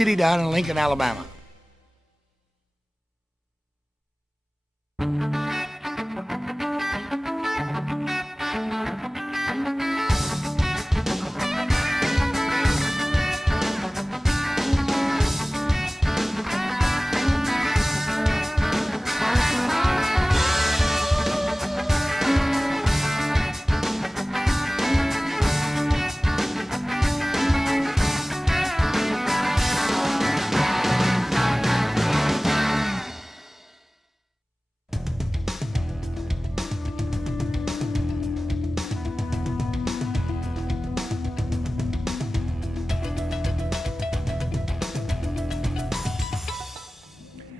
City down in Lincoln, Alabama.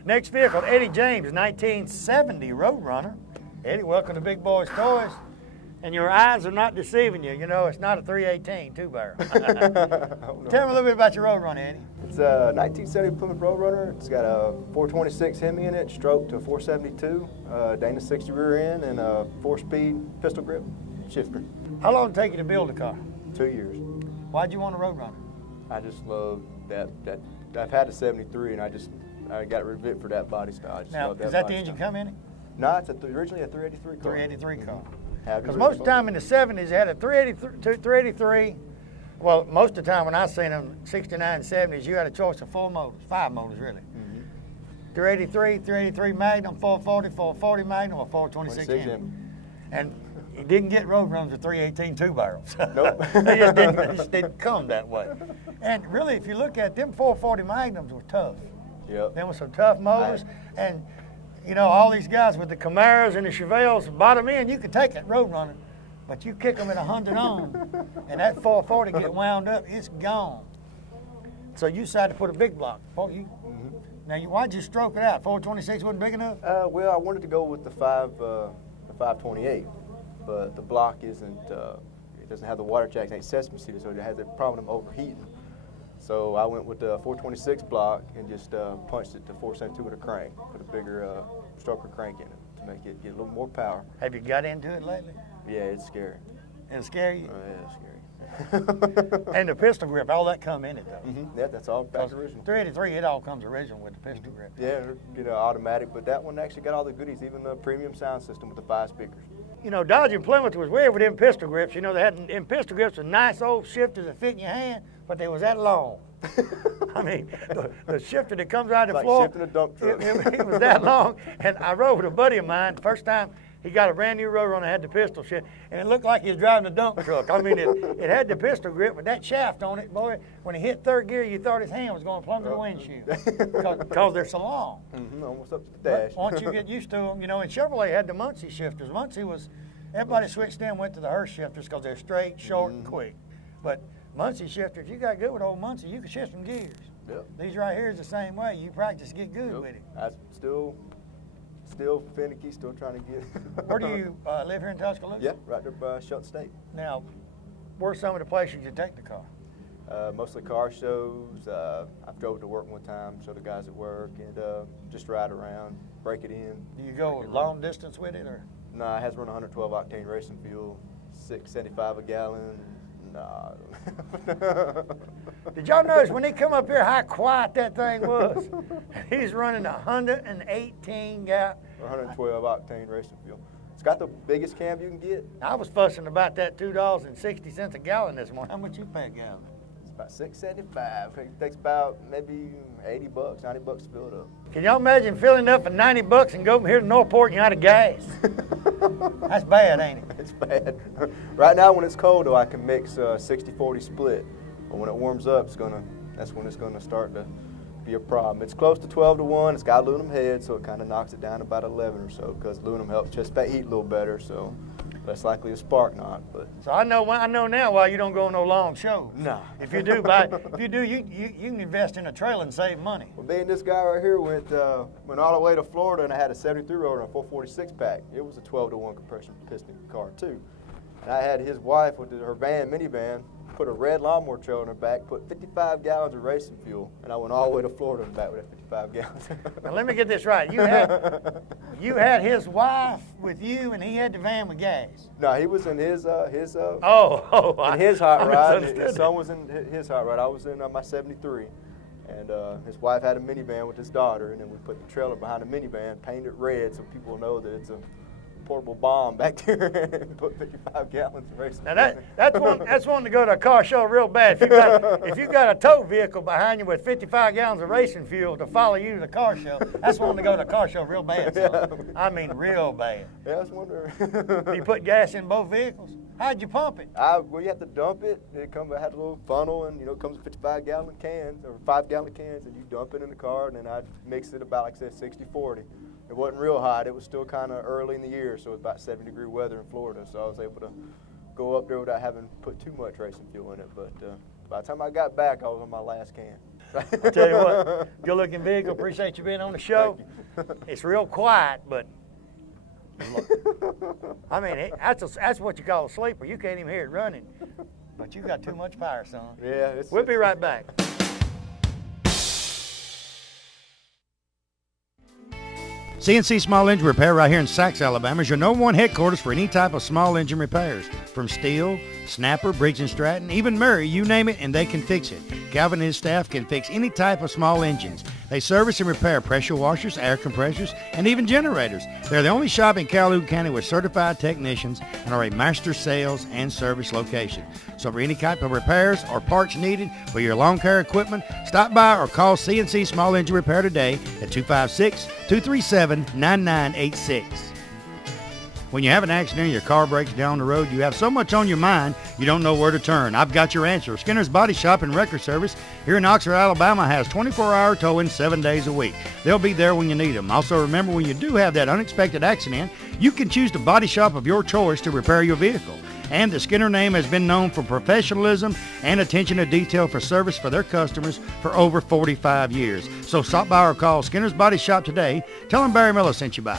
Next vehicle, Eddie James, 1970 Roadrunner. Eddie, welcome to Big Boyz Toyz. And your eyes are not deceiving you. You know, it's not a 318 two-barrel. Tell me a little bit about your Roadrunner, Eddie. It's a 1970 Plymouth Roadrunner. It's got a 426 Hemi in it, stroke to 472, Dana 60 rear end, and a 4-speed pistol grip shifter. How long did it take you to build a car? 2 years. Why'd you want a Roadrunner? I just love that. I've had a 73, and I got it rebuilt for that body style. I just Now, love that is that body the engine style. come in it? No, it's originally a 383 car. 383 car. Because Because most of the time in the 70s, they had a 383. Well, most of the time when I seen them, 69 and 70s, you had a choice of 4 motors, 5 motors really. 383 Magnum, 440, 440 Magnum, or 426 Hemi. And you didn't get Roadrunners with 318 two-barrels. Nope. they just didn't come that way. And really, if you look at them 440 Magnums were tough. Yep. Them were some tough motors. And, you know, all these guys with the Camaros and the Chevelles, bottom end, you could take that Roadrunner, but you kick them at 100 on, and that 440 get wound up, it's gone. So you decided to put a big block. Now, why'd you stroke it out? 426 wasn't big enough? Well, I wanted to go with the 528, but the block isn't. It doesn't have the water jacks, ain't Sesame Seed, so it has a problem of overheating. So I went with the 426 block and just punched it to 472 with a crank. Put a bigger stroker crank in it to make it get a little more power. Have you got into it lately? Yeah, it's scary. It'll scare you? Yeah, it's scary. And the pistol grip, all that come in it though. Yeah, that's all back original. 383, it all comes original with the pistol grip. Yeah, get an automatic, but that one actually got all the goodies, even the premium sound system with the 5 speakers. You know, Dodge and Plymouth was weird with them pistol grips. You know, they had them pistol grips with nice old shifters that fit in your hand, but they was that long. I mean, the shifter that comes out of the Like floor, shifting a dump truck. it was that long. And I rode with a buddy of mine. The first time he got a brand new Roadrunner that had the pistol shift, and it looked like he was driving a dump truck. I mean, it had the pistol grip with that shaft on it, boy. When he hit third gear, you thought his hand was going plumb to the windshield because they're so long. Almost up to the dash. But once you get used to them, you know, and Chevrolet had the Muncie shifters. Muncie was, everybody switched in, went to the Hurst shifters because they're straight, short, and quick. But Muncie shifters, you got good with old Muncie, you can shift some gears. Yep. These right here is the same way. You practice, get good with it. I'm still finicky, still trying to get. Where do you live here in Tuscaloosa? Yeah, right there by Shelton State. Now, where's some of the places you take the car? Mostly car shows. I've drove to work one time, show the guys at work, and just ride around, break it in. Do you go long distance with it, or? No, it has run 112 octane racing fuel, 675 a gallon. Nah. Did y'all notice when he come up here how quiet that thing was? He's running 118 gallon. 112 octane racing fuel. It's got the biggest cam you can get. I was fussing about that $2.60 a gallon this morning. How much you pay a gallon? It's about $6.75. It takes about maybe $80, $90 to fill it up. Can y'all imagine filling up for $90 and go from here to Northport and you're out of gas? That's bad, ain't it? It's bad. Right now, when it's cold, though, I can mix 60-40 split. But when it warms up, that's when it's gonna start to be a problem. It's close to 12 to 1. It's got aluminum head, so it kind of knocks it down to about 11 or so, because aluminum helps just heat a little better. So less likely a spark knot. But so I know now why you don't go on no long shows. No. If you do, you can invest in a trailer and save money. Well, me and this guy right here went all the way to Florida, and I had a 73 rotor and a 446 pack. It was a 12 to 1 compression piston car too. And I had his wife with her minivan, put a red lawnmower trailer in her back, put 55 gallons of racing fuel, and I went all the way to Florida and back with that 55 gallons. Now let me get this right. You had his wife with you, and he had the van with gas. No, he was in his hot I rod. misunderstood His son that. was in his hot rod. I was in my 73. And his wife had a minivan with his daughter, and then we put the trailer behind the minivan, painted it red so people will know that it's a portable bomb back there, and put 55 gallons of racing. Now that's one to go to a car show real bad. If you got a tow vehicle behind you with 55 gallons of racing fuel to follow you to the car show, that's one to go to a car show real bad. Son. I mean real bad. Yeah, I was wondering. You put gas in both vehicles? How'd you pump it? Well, you have to dump it. It had a little funnel, and it comes with 55-gallon cans or 5-gallon cans, and you dump it in the car, and then I mix it about, like I said, 60-40. It wasn't real hot. It was still kind of early in the year, so it was about 70-degree weather in Florida. So I was able to go up there without having put too much racing fuel in it. But by the time I got back, I was on my last can. I tell you what, good-looking vehicle. Appreciate you being on the show. It's real quiet, but I mean, that's what you call a sleeper. You can't even hear it running, but you got too much fire, son. Yeah, we'll be right back. CNC Small Engine Repair right here in Sachs, Alabama is your #1 headquarters for any type of small engine repairs. From Steel, Snapper, Briggs & Stratton, even Murray, you name it, and they can fix it. Calvin and his staff can fix any type of small engines. They service and repair pressure washers, air compressors, and even generators. They're the only shop in Calhoun County with certified technicians and are a master sales and service location. So for any type of repairs or parts needed for your lawn care equipment, stop by or call CNC Small Engine Repair today at 256-237-9986. When you have an accident and your car breaks down the road, you have so much on your mind, you don't know where to turn. I've got your answer. Skinner's Body Shop and Record Service here in Oxford, Alabama has 24-hour towing 7 days a week. They'll be there when you need them. Also, remember, when you do have that unexpected accident, you can choose the body shop of your choice to repair your vehicle. And the Skinner name has been known for professionalism and attention to detail for service for their customers for over 45 years. So stop by or call Skinner's Body Shop today. Tell them Barry Miller sent you by.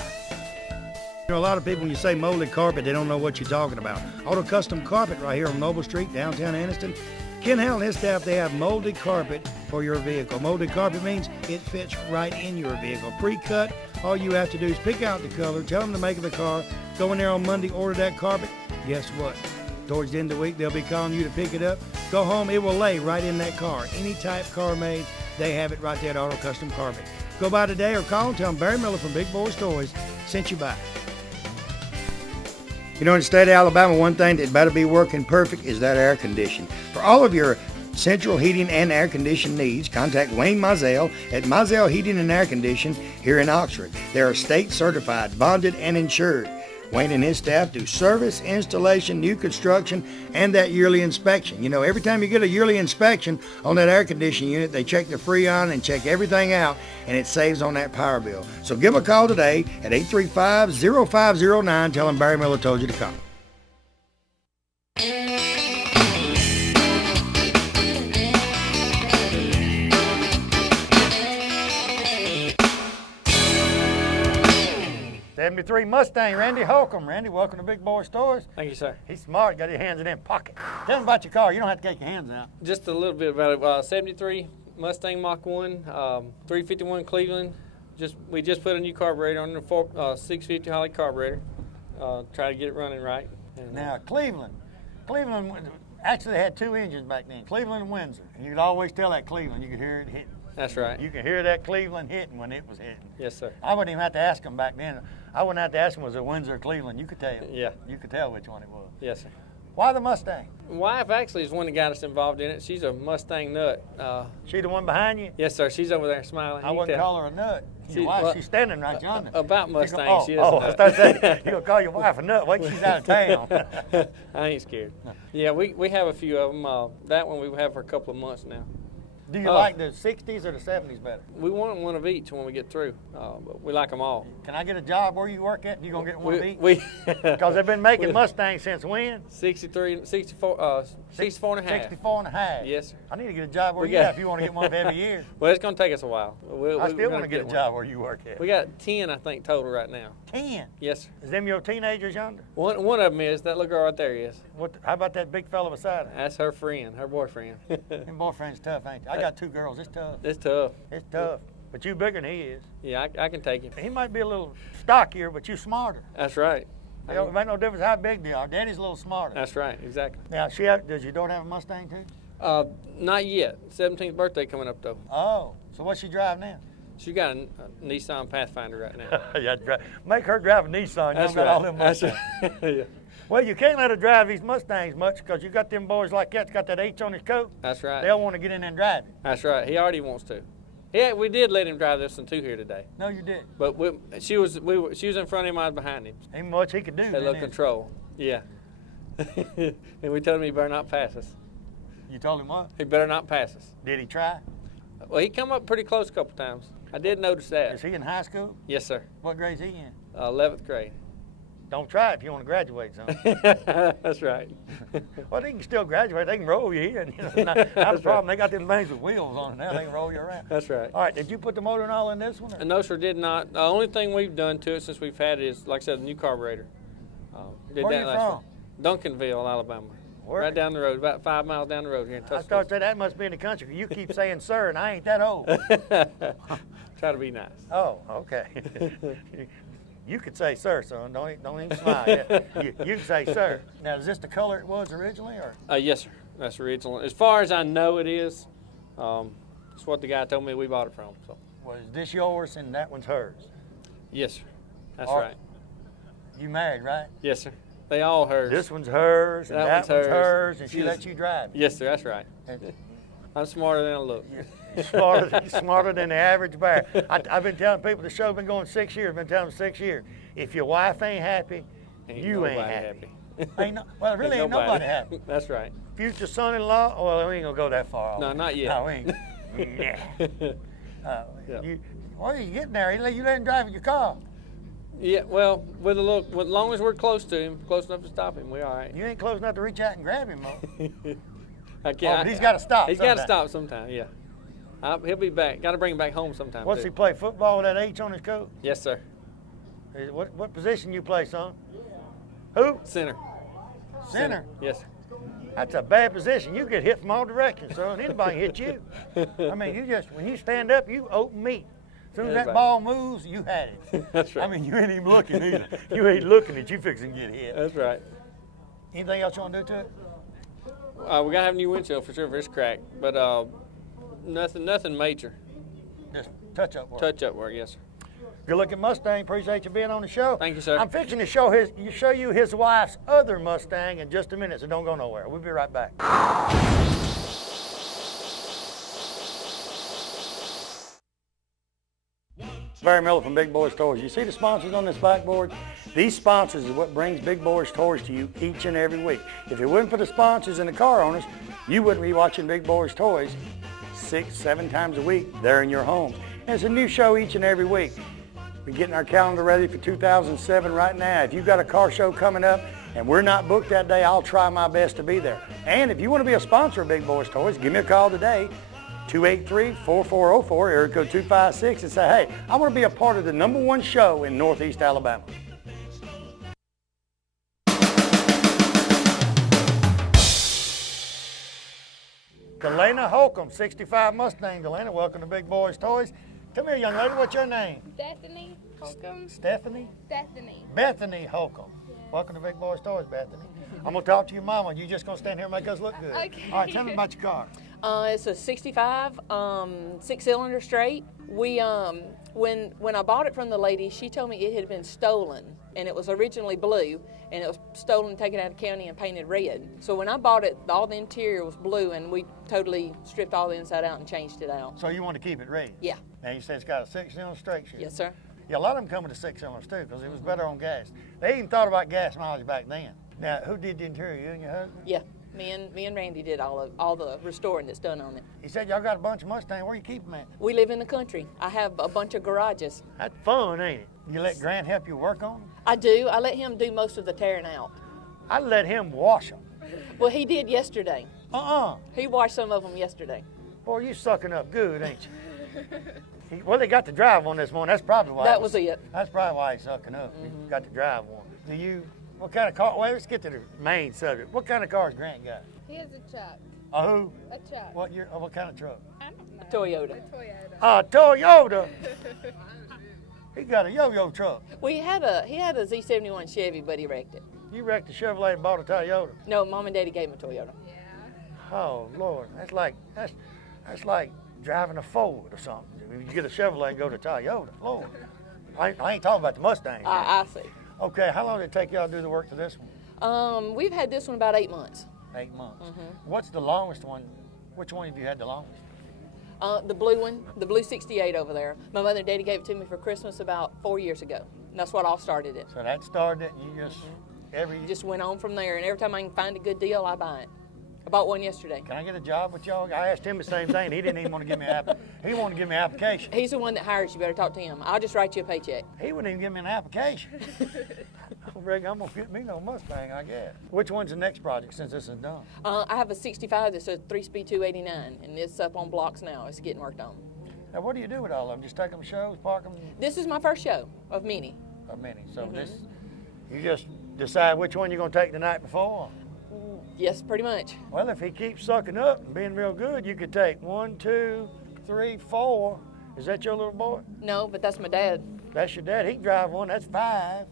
You know, a lot of people, when you say molded carpet, they don't know what you're talking about. Auto Custom Carpet right here on Noble Street, downtown Anniston. Ken Hell and his staff, they have molded carpet for your vehicle. Molded carpet means it fits right in your vehicle. Pre-cut, all you have to do is pick out the color, tell them the make of the car, go in there on Monday, order that carpet. Guess what? Towards the end of the week, they'll be calling you to pick it up. Go home, it will lay right in that car. Any type car made, they have it right there at Auto Custom Carpet. Go by today or call and tell them Barry Miller from Big Boyz Toyz sent you by. You know, in the state of Alabama, one thing that better be working perfect is that air conditioning. For all of your central heating and air conditioning needs, contact Wayne Mizell at Mizell Heating and Air Conditioning here in Oxford. They are state certified, bonded, and insured. Wayne and his staff do service, installation, new construction, and that yearly inspection. You know, every time you get a yearly inspection on that air conditioning unit, they check the Freon and check everything out, and it saves on that power bill. So give them a call today at 835-0509. Tell them Barry Miller told you to call. 73 Mustang, Randy Holcomb. Randy, welcome to Big Boyz Toyz. Thank you, sir. He's smart, got his hands in them pocket. Tell him about your car. You don't have to take your hands out. Just a little bit about it. 73 Mustang Mach 1, 351 Cleveland. We just put a new carburetor on the 650 Holly carburetor. Try to get it running right. And, now, Cleveland actually had two engines back then, Cleveland and Windsor. And you could always tell that Cleveland. You could hear it hitting. That's right. You could hear that Cleveland hitting when it was hitting. Yes, sir. I wouldn't even have to ask them back then. I wouldn't have to ask them, was it Windsor or Cleveland? You could tell. Yeah. You could tell which one it was. Yes, sir. Why the Mustang? Wife actually is one that got us involved in it. She's a Mustang nut. She the one behind you? Yes, sir. She's over there smiling. I wouldn't call her a nut. She's standing right yonder. About Mustang, she is a nut. You're going to call your wife a nut. Wait till she's out of town. I ain't scared. Yeah, we have a few of them. That one we have for a couple of months now. Do you like the 60s or the 70s better? We want one of each when we get through, but we like them all. Can I get a job where you work at? You going to get one of each? Because they've been making Mustangs since when? 64 and a half. 64 and a half? Yes, sir. I need to get a job where you at if you want to get one of every year. Well, it's going to take us a while. I still want to get a job where you work at. We got 10, I think, total right now. 10? Yes, sir. Is them your teenagers yonder? One of them is. That little girl right there is. How about that big fella beside her? That's her friend, her boyfriend. Them boyfriends tough, ain't they? I got two girls. It's tough. It's tough. It's tough. But you bigger than he is. Yeah, I can take him. He might be a little stockier, but you smarter. That's right. It don't make no difference how big they are. Daddy's a little smarter. That's right, exactly. Now, does your daughter have a Mustang too? Not yet. 17th birthday coming up though. Oh, so what's she driving now? She got a Nissan Pathfinder right now. Yeah, make her drive a Nissan. You That's don't got all them That's Mustangs. right. Yeah. Well, you can't let her drive these Mustangs much because you got them boys like that's got that H on his coat. That's right. They'll want to get in there and drive it. That's right. He already wants to. Yeah, we did let him drive this one too here today. No, you didn't. But she was in front of him, I was behind him. Ain't much he could do. Had then, a little is it? control. Yeah. And we told him he better not pass us. You told him what? He better not pass us. Did he try? Well, he come up pretty close a couple times. I did notice Is that. he in high school? Yes, sir. What grade's he in? 11th grade. Don't try it if you want to graduate, son. That's right. Well, they can still graduate. They can roll you in. You know, not a problem. They got them things with wheels on it now. They can roll you around. That's right. All right, did you put the motor and all in this one? Or? No, sir, did not. The only thing we've done to it since we've had it is, like I said, the new carburetor. Did Where that you last from? one. Duncanville, Alabama. Where? Right down the road, about 5 miles down the road here in I Tuscaloosa. thought that must be in the country. You keep saying sir, and I ain't that old. Try to be nice. Oh, okay. You could say sir, son. Don't even smile. Yeah. You can say sir. Now, is this the color it was originally, or? Yes, sir. That's original. As far as I know, it is. It's what the guy told me we bought it from. So. Was this yours and that one's hers? Yes, sir. That's All- right. You married, right? Yes, sir. They all hers. This one's hers, and that one's hers, and she Yes. lets you drive. Yes, sir. That's right. I'm smarter than I look. You're smarter than the average bear. I've been telling people the show's been going 6 years. Been telling them 6 years. If your wife ain't happy, you ain't happy. Well, really ain't nobody happy. That's right. Future son-in-law. Well, we ain't gonna go that far. No, not yet. No, we ain't. Yeah. Where are you getting there? You let him drive your car. Yeah, well, with as long as we're close to him, close enough to stop him, we're all right. You ain't close enough to reach out and grab him, though. I can't. But he's got to stop. He's got to sometime. stop sometime. Yeah. He'll be back. Got to bring him back home sometime. What's too. he play football with that H on his coat? Yes, sir. What position you play, son? Who? Center. Center. Yes. Sir. That's a bad position. You get hit from all directions, son. Anybody can hit you. I mean, when you stand up, you open meat. As soon as that ball moves, you had it. That's right. I mean, you ain't even looking either. You ain't looking at you fixing to get hit. That's right. Anything else you want to do to it? We gotta have a new windshield for sure for this crack, but nothing major. Just touch-up work. Touch-up work, yes, sir. Good looking Mustang. Appreciate you being on the show. Thank you, sir. I'm fixing to show you his wife's other Mustang in just a minute, so don't go nowhere. We'll be right back. Barry Miller from Big Boyz Toys. You see the sponsors on this backboard? These sponsors is what brings Big Boyz Toys to you each and every week. If it wasn't for the sponsors and the car owners, you wouldn't be watching Big Boyz Toys 6, 7 times a week there in your home. And it's a new show each and every week. We're getting our calendar ready for 2007 right now. If you've got a car show coming up and we're not booked that day, I'll try my best to be there. And if you want to be a sponsor of Big Boyz Toys, give me a call today. 283-4404, area code 256, and say, hey, I want to be a part of the #1 show in Northeast Alabama. Delana Holcomb, 65 Mustang. Delana, welcome to Big Boyz Toys. Come here, young lady, what's your name? Bethany Holcomb. Stephanie? Bethany. Bethany Holcomb. Welcome to Big Boyz Toys, Bethany. I'm going to talk to your mama. You just going to stand here and make us look good. Okay. All right, tell me about your car. It's a 65, 6-cylinder straight. We, when I bought it from the lady, she told me it had been stolen, and it was originally blue, and it was stolen, taken out of the county, and painted red. So when I bought it, all the interior was blue, and we totally stripped all the inside out and changed it out. So you want to keep it red? Yeah. Now you said it's got a 6-cylinder straight shift. Yes, sir. Yeah, a lot of them come with the 6-cylinders too, because it was better on gas. They even thought about gas mileage back then. Now, who did the interior? You and your husband? Yeah. Me and Randy did all the restoring that's done on it. He said y'all got a bunch of Mustangs. Where you keep them at? We live in the country. I have a bunch of garages. That's fun, ain't it? You let Grant help you work on them? I do. I let him do most of the tearing out. I let him wash them. Well, he did yesterday. He washed some of them yesterday. Boy, you sucking up good, ain't you? Well, they got to drive one this morning. That's probably why. That was it. That's probably why he's sucking up. He got to drive one. What kind of car? Well, let's get to the main subject. What kind of car has Grant got? He has a truck. A who? A truck. What year? What kind of truck? I don't know. A Toyota. A Toyota. A Toyota. He got a yo-yo truck. Well, he had a Z71 Chevy, but he wrecked it. You wrecked a Chevrolet and bought a Toyota. No, Mom and Daddy gave him a Toyota. Yeah. Oh Lord, that's like driving a Ford or something. If you get a Chevrolet and go to Toyota, Lord. I ain't talking about the Mustang. I see. Okay, how long did it take y'all to do the work to this one? We've had this one about 8 months. 8 months. Mm-hmm. What's the longest one? Which one have you had the longest? The blue one, the blue 68 over there. My mother and daddy gave it to me for Christmas about 4 years ago. And that's what all started it. So that started it, and you just Just went on from there, and every time I can find a good deal, I buy it. I bought one yesterday. Can I get a job with y'all? I asked him the same thing. He didn't even want to give me he wanted to give me an application. He's the one that hires you. Better talk to him. I'll just write you a paycheck. He wouldn't even give me an application. I reckon I'm gonna get me no Mustang, I guess. Which one's the next project since this is done? I have a 65 that's a 3-speed 289, and it's up on blocks now. It's getting worked on. Now, what do you do with all of them? Just take them to shows, park them? This is my first show of many. A mini. So you just decide which one you're gonna take the night before? Yes, pretty much. Well, if he keeps sucking up and being real good, you could take 1, 2, 3, 4. Is that your little boy? No, but that's my dad. That's your dad. He can drive one. That's 5.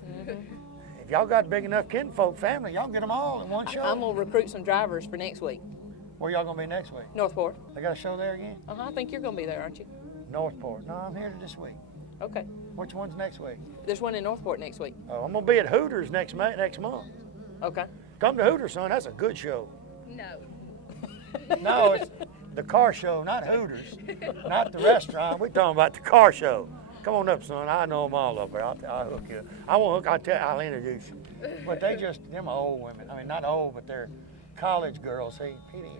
If y'all got big enough kinfolk family, y'all get them all in one show. I'm going to recruit some drivers for next week. Where y'all gonna be next week? Northport. They got a show there again? I think you're going to be there, aren't you? Northport. No, I'm here this week. Okay. Which one's next week? There's one in Northport next week. Oh, I'm gonna be at Hooters next month. Okay. Come to Hooters, son. That's a good show. No. No, it's the car show, not Hooters, not the restaurant. We're talking about the car show. Come on up, son. I know them all up there. I'll hook you up. I won't hook. I'll introduce you. But them are old women. I mean, not old, but they're college girls.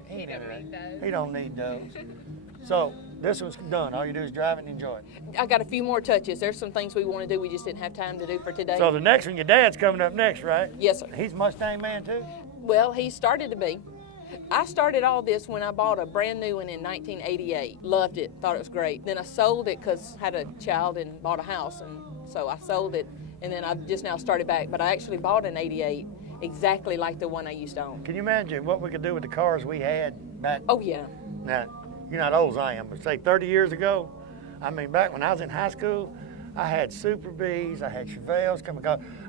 He don't need those. So this one's done. All you do is drive it and enjoy it. I got a few more touches. There's some things we want to do. We just didn't have time to do for today. So the next one, your dad's coming up next, right? Yes, sir. He's Mustang man too? Well, he started to be. I started all this when I bought a brand new one in 1988. Loved it, thought it was great. Then I sold it because I had a child and bought a house, and so I sold it, and then I've just now started back. But I actually bought an 88 exactly like the one I used to own. Can you imagine what we could do with the cars we had back? Oh, yeah. Now, you're not old as I am, but say 30 years ago, I mean, back when I was in high school, I had Super Bs, I had Chevelles.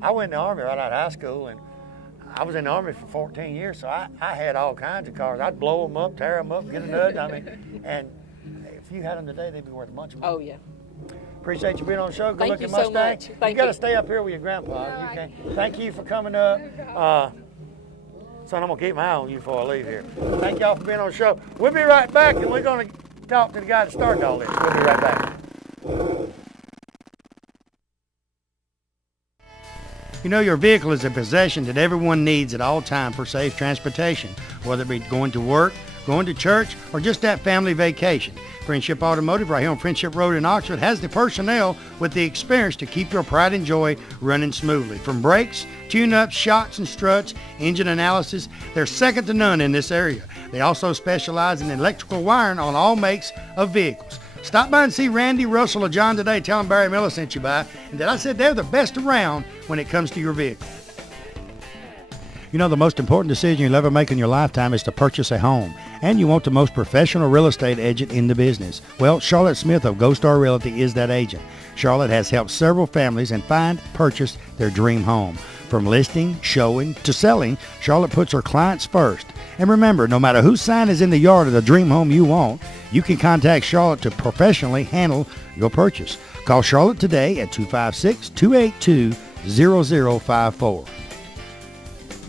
I went in the Army right out of high school, and I was in the Army for 14 years, so I had all kinds of cars. I'd blow them up, tear them up, get a nut. I mean, and if you had them today, they'd be worth a bunch of money. Oh, yeah. Appreciate you being on the show. Good Thank looking you so Mustang. much. Thank you got to you. stay up here with your grandpa. You can. Thank you for coming up. Son, I'm going to keep my eye on you before I leave here. Thank y'all for being on the show. We'll be right back, and we're going to talk to the guy that started all this. We'll be right back. You know, your vehicle is a possession that everyone needs at all times for safe transportation, whether it be going to work, going to church, or just that family vacation. Friendship Automotive right here on Friendship Road in Oxford has the personnel with the experience to keep your pride and joy running smoothly. From brakes, tune-ups, shocks and struts, engine analysis, they're second to none in this area. They also specialize in electrical wiring on all makes of vehicles. Stop by and see Randy, Russell, or John today. Tell them Barry Miller sent you by, and that I said they're the best around when it comes to your vehicle. You know, the most important decision you'll ever make in your lifetime is to purchase a home, and you want the most professional real estate agent in the business. Well, Charlotte Smith of Gold Star Realty is that agent. Charlotte has helped several families and purchase their dream home. From listing, showing, to selling, Charlotte puts her clients first. And remember, no matter whose sign is in the yard of the dream home you want, you can contact Charlotte to professionally handle your purchase. Call Charlotte today at 256-282-0054.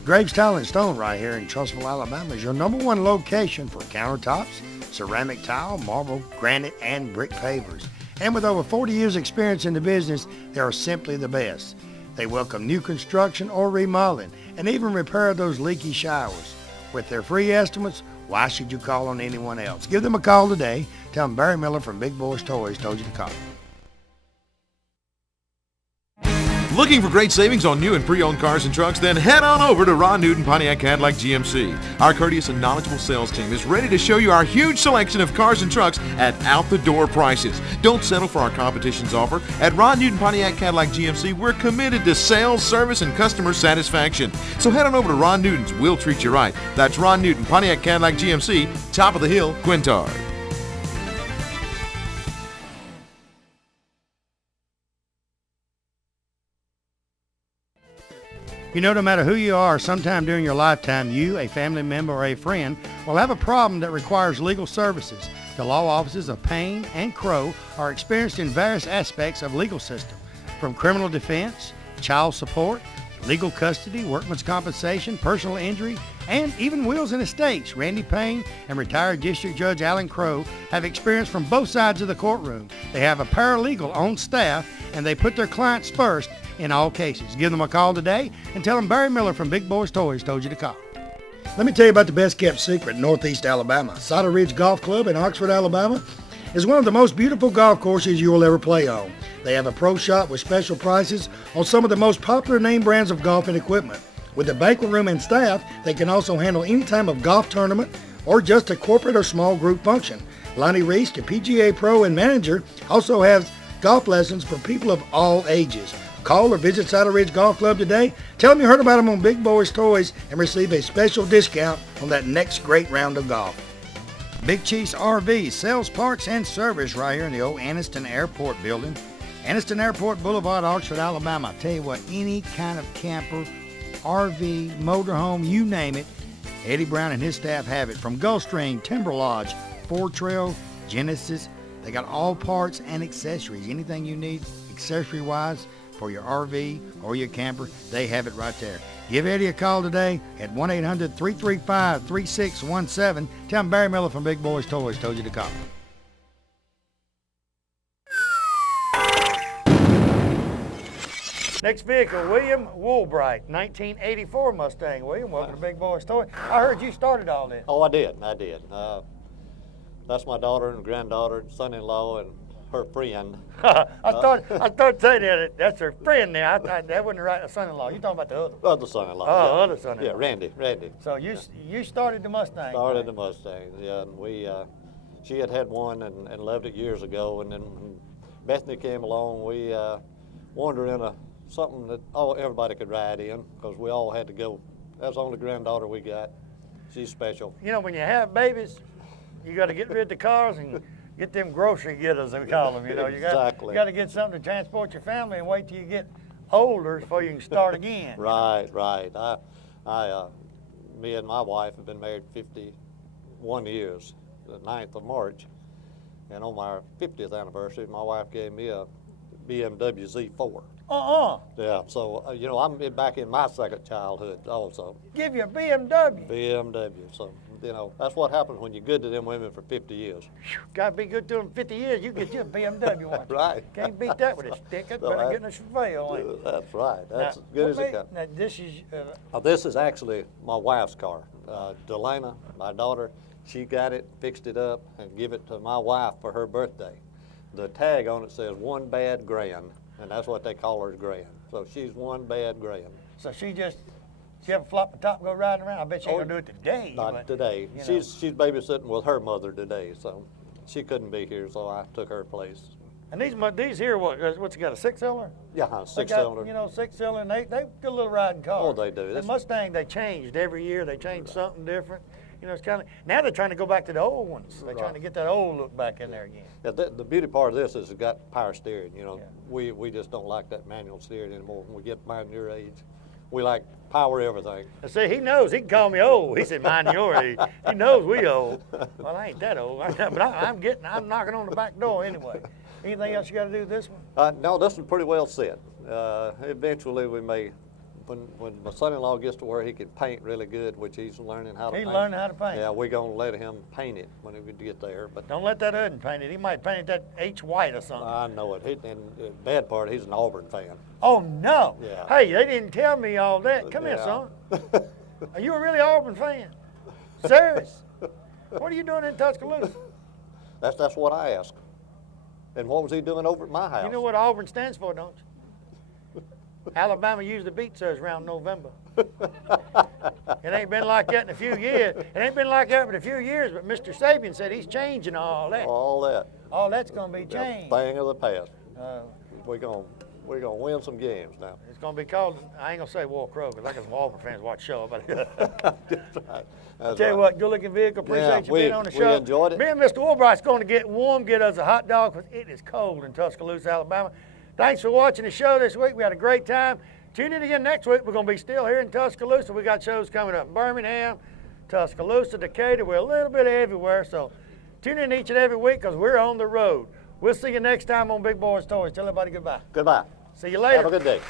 Graves Tile and Stone right here in Trussville, Alabama is your #1 location for countertops, ceramic tile, marble, granite, and brick pavers. And with over 40 years experience in the business, they are simply the best. They welcome new construction or remodeling and even repair those leaky showers. With their free estimates, why should you call on anyone else? Give them a call today. Tell them Barry Miller from Big Boyz Toyz told you to call. Looking for great savings on new and pre-owned cars and trucks? Then head on over to Ron Newton Pontiac Cadillac GMC. Our courteous and knowledgeable sales team is ready to show you our huge selection of cars and trucks at out-the-door prices. Don't settle for our competition's offer. At Ron Newton Pontiac Cadillac GMC, we're committed to sales, service, and customer satisfaction. So head on over to Ron Newton's. We'll treat you right. That's Ron Newton Pontiac Cadillac GMC, top of the hill, Quintard. You know, no matter who you are, sometime during your lifetime, you, a family member, or a friend will have a problem that requires legal services. The law offices of Payne and Crow are experienced in various aspects of legal system, from criminal defense, child support, legal custody, workman's compensation, personal injury, and even wills and estates. Randy Payne and retired District Judge Alan Crow have experience from both sides of the courtroom. They have a paralegal on staff, and they put their clients first in all cases. Give them a call today and tell them Barry Miller from Big Boyz Toyz told you to call. Let me tell you about the best kept secret in Northeast Alabama. Cider Ridge Golf Club in Oxford, Alabama is one of the most beautiful golf courses you will ever play on. They have a pro shop with special prices on some of the most popular name brands of golf and equipment. With a banquet room and staff, they can also handle any type of golf tournament or just a corporate or small group function. Lonnie Reese, the PGA Pro and manager, also has golf lessons for people of all ages. Call or visit Cider Ridge Golf Club today. Tell them you heard about them on Big Boyz Toyz and receive a special discount on that next great round of golf. Big Chiefs RV sells parts and service right here in the old Anniston Airport building. Anniston Airport Boulevard, Oxford, Alabama. I tell you what, any kind of camper, RV, motorhome, you name it, Eddie Brown and his staff have it. From Gulfstream, Timber Lodge, Four Trail, Genesis, they got all parts and accessories. Anything you need accessory-wise for your RV or your camper, they have it right there. Give Eddie a call today at 1-800-335-3617. Tell him Barry Miller from Big Boyz Toyz told you to call. Next vehicle, William Woolbright, 1984 Mustang. William, welcome to Big Boyz Toyz. I heard you started all this. Oh, I did. That's my daughter and granddaughter and son-in-law and her friend. I thought saying that's her friend there. I thought that wasn't right, a son-in-law. You talking about the other? Other son-in-law. Oh, yeah. other son-in-law. Yeah, Randy. So you started the Mustang. Started the Mustang. Yeah, and she had one and loved it years ago, and then when Bethany came along, we wanted her in something that everybody could ride in, because we all had to go. That's the only granddaughter we got. She's special. You know, when you have babies, you got to get rid of the cars and get them grocery getters, we call them. You know, Exactly. You got to get something to transport your family and wait till you get older before you can start again. Right. Me and my wife have been married 51 years, the 9th of March, and on my 50th anniversary, my wife gave me a BMW Z4. Yeah, so, I'm back in my second childhood also. Give you a BMW. BMW, so, that's what happens when you're good to them women for 50 years. Got to be good to them 50 years, you get you a BMW one. Right. Can't beat that with a stick. That's better getting a Chevelle, ain't it? That's right. That's as good as it comes. Now, this is... This is actually my wife's car. Delana, my daughter, she got it, fixed it up, and give it to my wife for her birthday. The tag on it says one bad grand, and that's what they call her, grand. So she's one bad grand. So she have a flop the top go riding around? I bet she ain't gonna do it today. Not today. She's babysitting with her mother today, so she couldn't be here, so I took her place. And these here, what's it got, a six-cylinder? Yeah, six-cylinder. Six-cylinder, and they good little riding cars. Oh, they do. The Mustang, they changed every year. They changed something different. It's kind of, now they're trying to go back to the old ones. They're trying to get that old look back in there again. Yeah, the beauty part of this is it's got power steering. We just don't like that manual steering anymore. When we get mine your age, we like power everything. See, he knows. He can call me old. He said, "Mine your age." He knows we old. Well, I ain't that old, but I'm knocking on the back door anyway. Anything else you got to do with this one? No, this one's pretty well set. Eventually, we may. When my son-in-law gets to where he can paint really good, which he's learning how to paint. He's learning how to paint. Yeah, we're going to let him paint it when we get there. But don't let that Udden paint it. He might paint it that H white or something. I know it. And the bad part, he's an Auburn fan. Oh, no. Yeah. Hey, they didn't tell me all that. Come here, son. Are you a really Auburn fan? Serious? What are you doing in Tuscaloosa? That's what I asked. And what was he doing over at my house? You know what Auburn stands for, don't you? Alabama usually beats us around November. It ain't been like that in a few years. It ain't been like that in a few years, but Mr. Sabian said he's changing all that. All that. All that's going to be changed. Thing of the past. We're gonna win some games now. It's going to be called, I ain't going to say War Crow, because I got some Auburn fans watch the show. But That's right. I'll tell you what, good looking vehicle. Appreciate you being on the show. We enjoyed it. Me and Mr. Woolbright's going to get warm, get us a hot dog, because it is cold in Tuscaloosa, Alabama. Thanks for watching the show this week. We had a great time. Tune in again next week. We're going to be still here in Tuscaloosa. We got shows coming up in Birmingham, Tuscaloosa, Decatur. We're a little bit everywhere, so tune in each and every week because we're on the road. We'll see you next time on Big Boyz Toyz. Tell everybody goodbye. Goodbye. See you later. Have a good day.